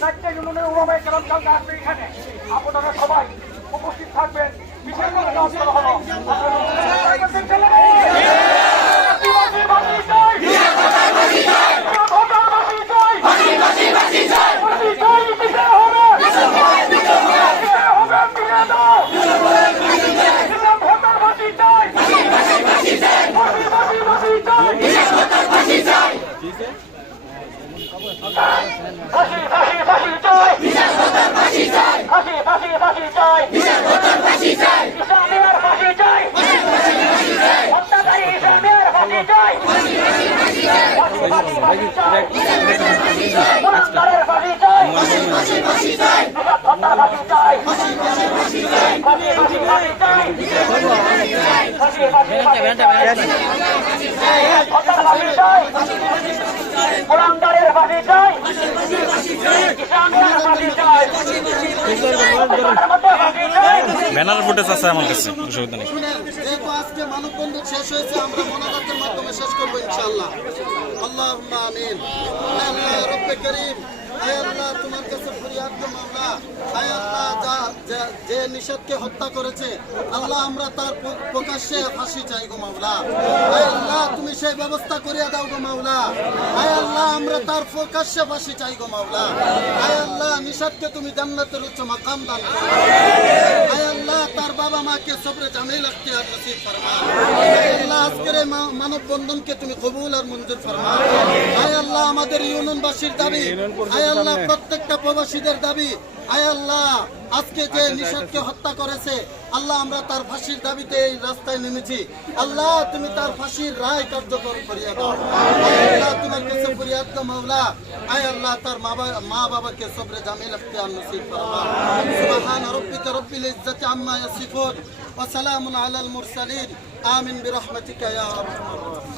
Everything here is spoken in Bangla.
চারটে ইউনিয়নের ওলামায়ে কেরাম কালকে আসবে এখানে, আপনারা সবাই উপস্থিত থাকবেন। বিশেষ করে কাজ করা হলো ব্যানার ফুটেজ আছে আমার কাছে, অসুবিধা নেই। যেহেতু আজকে মানববন্ধন শেষ হয়েছে, আমরা মোনাজাতের মাধ্যমে শেষ করবো ইনশাআল্লাহ। আল্লাহুম্মা আমিন। আল্লাহ রব্বে করিম, আয় আল্লাহ তোমার কাছে ফরিয়াদ গো মাওলা, আয় আল্লাহ যে নিষাদকে হত্যা করেছে আল্লাহ আমরা তার প্রকাশ্যে ফাঁসি চাই গো মাওলা। আয় আল্লাহ তুমি সেই ব্যবস্থা করিয়া দাও গো মাওলা। আয় আল্লাহ আমরা তার প্রকাশ্যে ফাঁসি চাই গো মাওলা। আয় আল্লাহ নিষাদকে তুমি জান্নাতের উচ্চ মাকাম দান করো। আয় আল্লাহ তার বাবা মাকে সবরে জামিল ইখতিয়ার নসিব ফরমা। আয় আল্লাহ আজকের এই মানববন্ধনকে তুমি কবুল আর মঞ্জুর ফরমা। আয় আল্লাহ আমাদের ইউনিয়নবাসীর দাবি, আয় আল্লাহ প্রত্যেকটা প্রবাসীদের দাবি, আয় আল্লাহ আজকে যে নিষাদকে হত্যা করেছে আল্লাহ আমরা তার ফাঁসির দাবিতে এই রাস্তায় নেমেছি। আল্লাহ তুমি তার ফাঁসির রায় কার্যকর করিয়া দাও। আয় আল্লাহ তোমার কাছে ফরিয়াদ গো মাওলা, আয় আল্লাহ তার মা বাবাকে সবরে জামিল ইখতিয়ার নসিব ফরমা। সুবহান রাব্বিকা রব্বিল ইজ্জাতি আম্মা ইয়াসিফুন ওয়া সালামুন আলাল মুরসালিন। আমিন বিরহমাতিকা ইয়া আরহামার রাহিমিন।